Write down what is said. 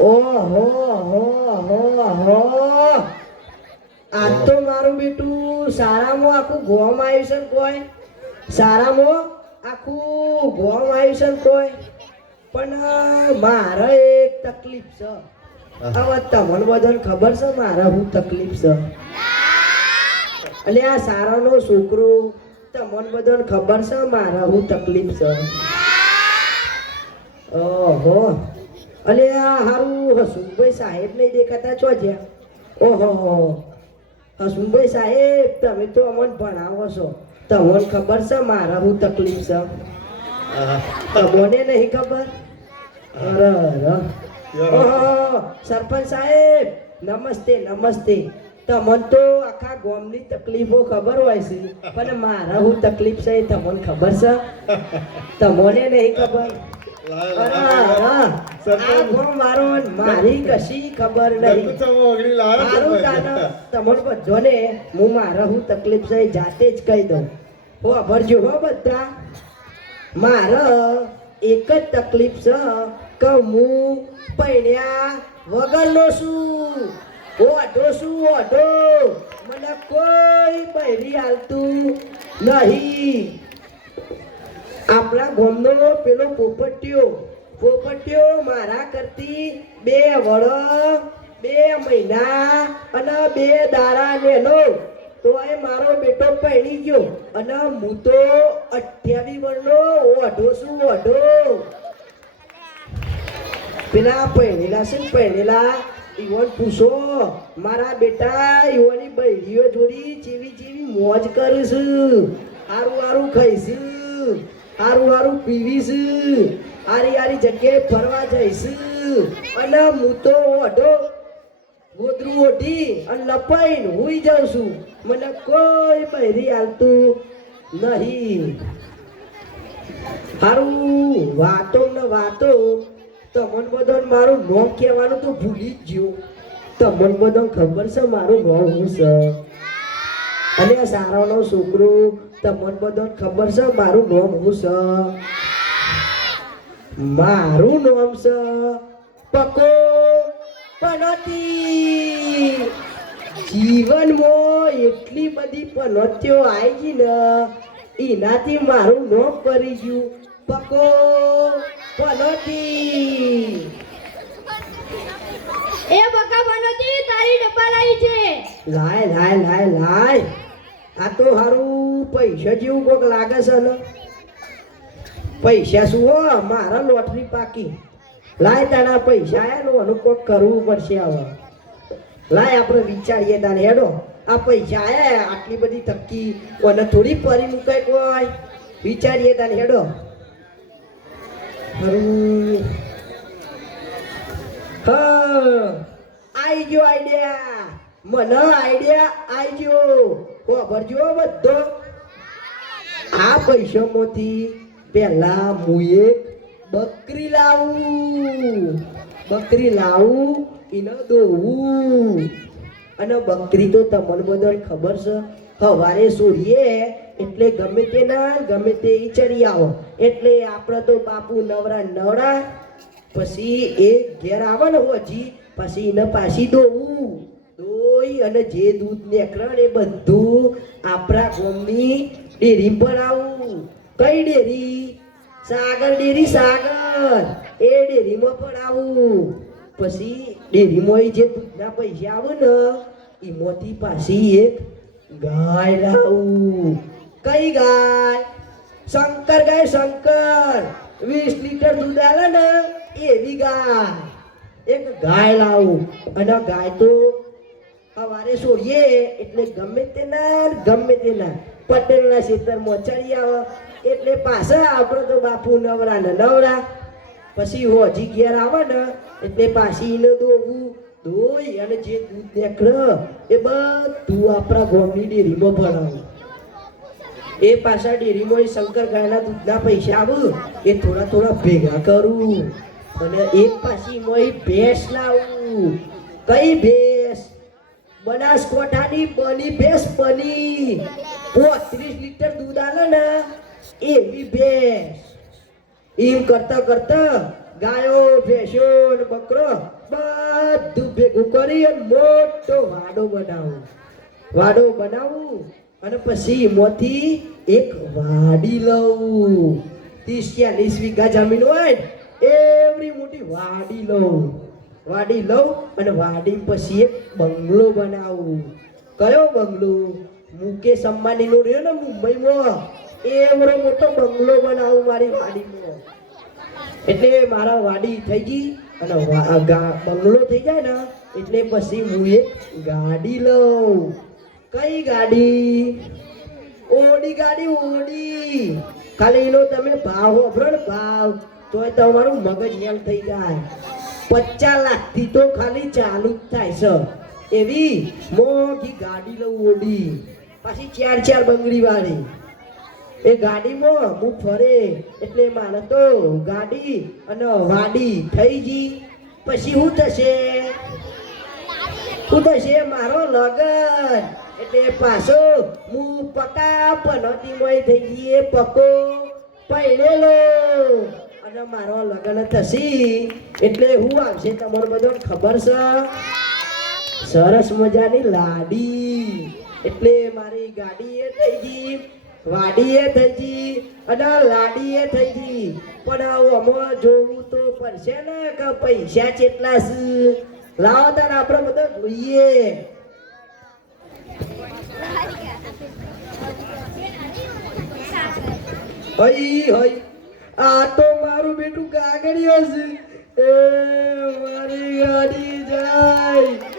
ઓહો હો હો હો આજ તો મારું બેટું સારામાં આખું ગોમ આવ્યું છે કોઈ સારામાં આખું ગોમ આવ્યું છે કોઈ પણ મારે એક તકલીફ છે હવે તમને બધાને ખબર છે મારે હું તકલીફ છે એટલે આ સારાનો છોકરો તમને બધાને ખબર છે મારે હું તકલીફ છે ઓહો અલે આ હારું હસુભાઈ સાહેબ નહીં દેખાતા છો જ્યાં ઓહો હસુભાઈ સાહેબ તમે તો અમને ભણાવો છો તમને ખબર છે મારા હું તકલીફ છે તમને નહીં ખબર અરે ઓહો સરપંચ સાહેબ નમસ્તે નમસ્તે તમને તો આખા ગામની તકલીફો ખબર હોય છે પણ મારા હું તકલીફ છે એ તમને ખબર છે તમને નહીં ખબર મારી કશી ખબર નહીં તમને બધાને હું મારા હું તકલીફ છે જાતે જ કહી દઉં હો ભરજો હો બધા મારે એક જ તકલીફ છે કે હું પૈણ્યા વગરનો છું ઓઢો છું ઓઢો મને કોઈ બૈરી હાલતું નહીં આપણા ગામનો પેલો પોપટિયો મારા કરતી 2 વર્ષ 2 મહિના અને 2 દાડા લેનો તો એ મારો બેટો પૈણી ગયો અને હું તો 28 વર્ષનો ઓઢો છું ઓઢો પેલા પૈણેલા છે પૈણેલા ઈવન પૂછો મારા બેટા ઈવોની બૈરીઓ જોડી જેવી જેવી મોજ કરીશું હારું હારું ખાઈશું હારું હારું પીવીશું હારી હારી જગ્યાએ ફરવા જઈશું અને હું તો ઓઢો ગોદરું ઓઢી અને લપાઈને હુઈ જાઉં છું મને કોઈ બૈરી હાલતું નહીં હારું વાતો ને વાતો તમને બધાને મારું નામ કહેવાનું તો ભૂલી જ ગયો તમને બધાને ખબર છે મારું નામ હું છે અને આ સારાનો છોકરો તમને બધાને ખબર છે મારું નામ હું છે મારું નામ છે પકો પનોતી જીવનમાં એટલી બધી પનોતીઓ આવી ગઈ ને એનાથી મારું નામ કરી ગયું પકો પનોતી એ બકા પનોતી તારી ડબ્બા લાવી છે લાય લાય લાય લાય આ તો હારું પૈસા જેવું કોક લાગે છે ને પૈસા શું હો મારા લોટરી પાકી લાય તારા પૈસા આયા નો આનું કોક કરવું પડશે હવે લાય આપણે વિચારીએ તારે હેડો આ પૈસા આયા આટલી બધી તકી કોને થોડી પરી મુકાય કોઈ વિચારીએ તારે હેડો હારું હા આઈ ગયો આઈડિયા મને આઈડિયા આઈ ગયો ખબરજો બધો આ પૈસામાંથી પહેલા હું એક બકરી લાવું એને દોવું અને બકરી તો તમને બધાને ખબર છે સવારે સોરીએ એટલે ગમે તે ના ગમે તે ચડી આવો એટલે આપણે તો બાપુ નવરા પછી એ ઘેર આવે ને હજી પછી એને પાછી દોવું દોઈ અને જે દૂધ નીકળે એ બધું આપણા ગામની ડેરી પર આવું કઈ ડેરી સાગર ડેરી સાગર એ ડેરીમાં પણ આવું પછી ડેરીમાં જે દૂધના પૈસા આવે ને એમાંથી પાછી એક ગાય લાવું કઈ ગાય શંકર 20 લીટર દૂધ આલે ને એવી ગાય એક ગાય લાવું અને ગાય તો સવારે છોડીએ એટલે ગમે તેના પટેલના ખેતરમાં ચડી આવે એટલે પાછા આપણે તો બાપુ નવરા પછી હોજી ઘેર આવે ને એટલે પાછી એને દોઈ અને જે દૂધ નીકળે એ બધું આપણા ગામની ડેરીમાં ભરાવું એ પાછા ડેરીમાં શંકર ગાયના દૂધના પૈસા આવે એ થોડા ભેગા કરું અને એક પાછી મોય ભેંસ લાવું કઈ ભેંસ બનાસકોઠાની બની ભેંસ બની 35 લીટર દૂધ આલે ને એવી ભેંસ એમ કરતા ગાયો ભેંસો ને બકરો બધું ભેગું કરી અને મોટો વાડો બનાવું અને પછી એમાંથી એક વાડી લઉં 30-40 વીઘા જમીન હોય ને, એવડી મોટી વાડી લઉં અને વાડી પછી એક બંગલો બનાવું. કયો બંગલો? મુકેશ અંબાણીનો રહ્યો ને મુંબઈમાં, એવડો મોટો બંગલો બનાવું મારી વાડીમાં. એટલે મારા વાડી થઈ ગઈ અને બંગલો થઈ જાય ને એટલે પછી હું એક ગાડી લઉં. કઈ ગાડી? ઓડી ગાડી, ઓડી. ખાલી એનો તમે ભાવ વાપરો ને ભાવ, તોય તમારું મગજ હેલ થઈ જાય. 50 લાખથી તો ખાલી ચાલુ જ થાય છે. એવી મોટી ગાડી લઉં, ઓડી. પાછી 4 બંગડી વાળી. એ ગાડીમાં હું ફરે એટલે મારે તો ગાડી અને વાડી થઈ ગઈ. પછી શું થશે? મારો લગન. એટલે પાછો હું પકા પનોતીમાં થઈ ગઈ, પકો પૈણેલો અને મારો લગન થશે. એટલે હું આવશે તમારે બધો ખબર છે? સરસ મજાની લાડી. એટલે મારી ગાડી એ થઈ ગઈ, વાડી એ થઈ ગઈ અને લાડી એ થઈ ગઈ. પણ આમાં જોવું તો પડશે ને કે પૈસા કેટલા છે. લાવો તાર આપણે બધા જોઈએ. હઈ આ તો મારું બેટું કાગળિયો છે. એ મારી ગાડી જાય.